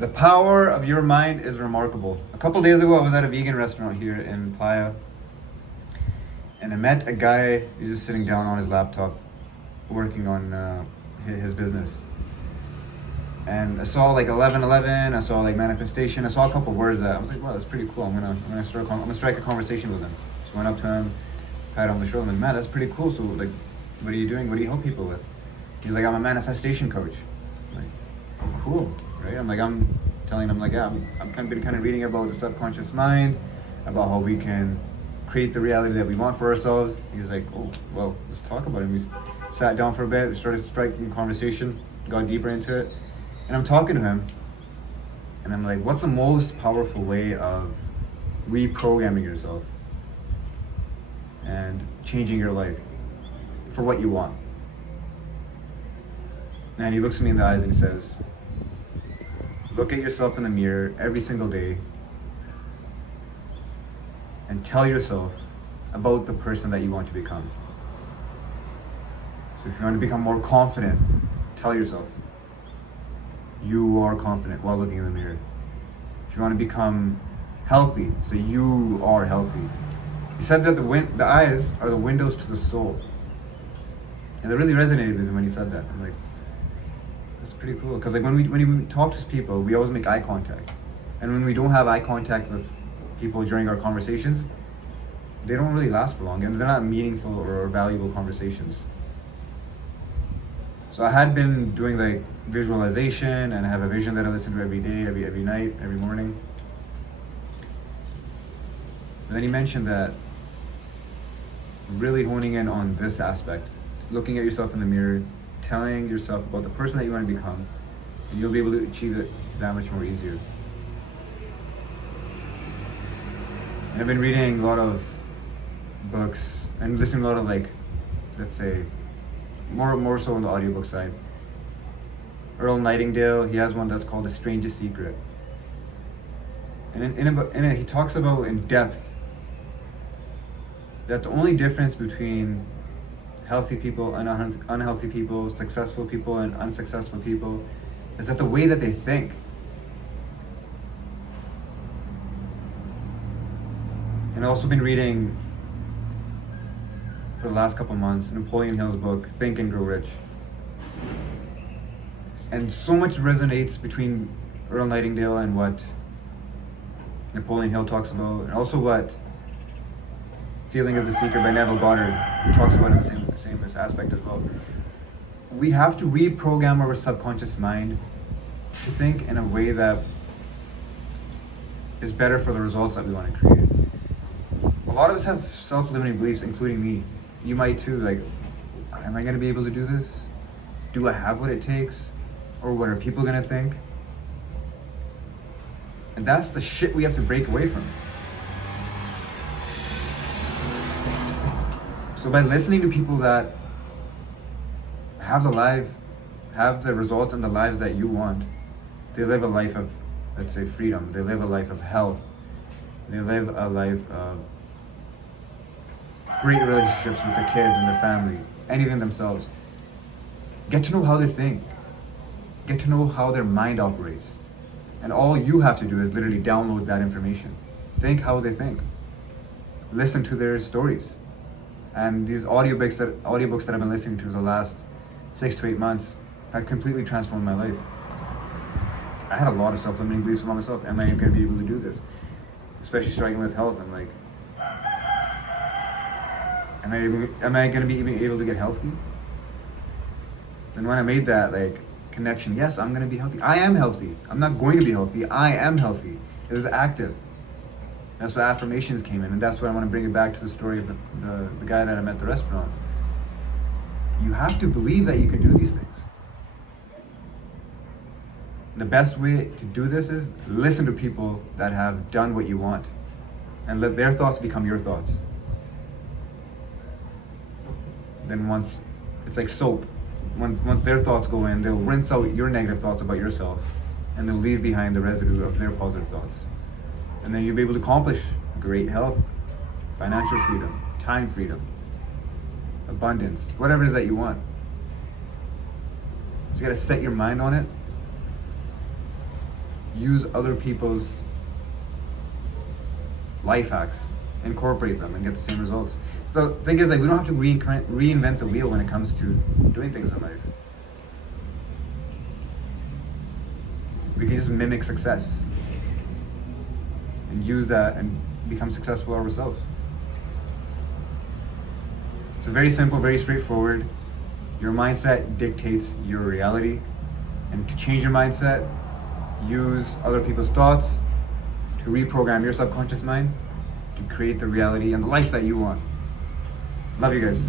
The power of your mind is remarkable. A couple days ago, I was at a vegan restaurant here in Playa, and I met a guy. He's just sitting down on his laptop, working on his business. And I saw like 1111. I saw like manifestation. I saw a couple words that I was like, wow, that's pretty cool. I'm gonna strike a conversation with him. So I went up to him, pat on the shoulder, and I'm like, man, that's pretty cool. So like, what are you doing? What do you help people with? He's like, I'm a manifestation coach. I'm like, oh, cool. Right? I'm telling him like, yeah, I'm kind of reading about the subconscious mind, about how we can create the reality that we want for ourselves. He's like, oh, well, let's talk about it. We sat down for a bit, we started striking conversation, got deeper into it, and I'm talking to him, and I'm like, what's the most powerful way of reprogramming yourself and changing your life for what you want? And he looks at me in the eyes and he says, look at yourself in the mirror every single day and tell yourself about the person that you want to become. So if you want to become more confident, tell yourself you are confident while looking in the mirror. If you want to become healthy, say you are healthy. He said that the eyes are the windows to the soul. And that really resonated with me when he said that. I'm like, that's pretty cool. Because like when we talk to people, we always make eye contact. And when we don't have eye contact with people during our conversations, they don't really last for long, and they're not meaningful or valuable conversations. So I had been doing like visualization, and I have a vision that I listen to every day, every night, every morning. And then he mentioned that really honing in on this aspect, looking at yourself in the mirror, telling yourself about the person that you want to become, and you'll be able to achieve it that much more easier. And I've been reading a lot of books and listening to a lot of like, let's say, more so on the audiobook side. Earl Nightingale, he has one that's called The Strangest Secret. And in it, he talks about in depth that the only difference between healthy people and unhealthy people, successful people and unsuccessful people, is that the way that they think. And I've also been reading for the last couple months Napoleon Hill's book, Think and Grow Rich. And so much resonates between Earl Nightingale and what Napoleon Hill talks about, and also what Feeling is the Secret by Neville Goddard, he talks about in the same aspect as well. We have to reprogram our subconscious mind to think in a way that is better for the results that we want to create. A lot of us have self-limiting beliefs, including me. You might too, like, am I going to be able to do this? Do I have what it takes? Or what are people going to think? And that's the shit we have to break away from. So by listening to people that have the results and the lives that you want, they live a life of, let's say, freedom. They live a life of health. They live a life of great relationships with their kids and their family, and even themselves. Get to know how they think. Get to know how their mind operates. And all you have to do is literally download that information. Think how they think. Listen to their stories. And these audiobooks that I've been listening to the last 6 to 8 months have completely transformed my life. I had a lot of self-limiting beliefs about myself. Am I going to be able to do this? Especially struggling with health. I'm like, am I going to be even able to get healthy? And when I made that like connection, yes, I'm going to be healthy. I am healthy. I'm not going to be healthy. I am healthy. It was active. That's where affirmations came in, and that's why I want to bring it back to the story of the guy that I met at the restaurant. You have to believe that you can do these things. The best way to do this is listen to people that have done what you want, and let their thoughts become your thoughts. Then once, it's like soap. Once their thoughts go in, they'll rinse out your negative thoughts about yourself, and they'll leave behind the residue of their positive thoughts. And then you'll be able to accomplish great health, financial freedom, time freedom, abundance, whatever it is that you want. You just gotta set your mind on it use other people's life hacks, incorporate them, and get the same results. So the thing is, like, we don't have to reinvent the wheel when it comes to doing things in life. We can just mimic success and use that and become successful ourselves. So very simple, very straightforward. Your mindset dictates your reality. And to change your mindset, use other people's thoughts to reprogram your subconscious mind to create the reality and the life that you want. Love you guys.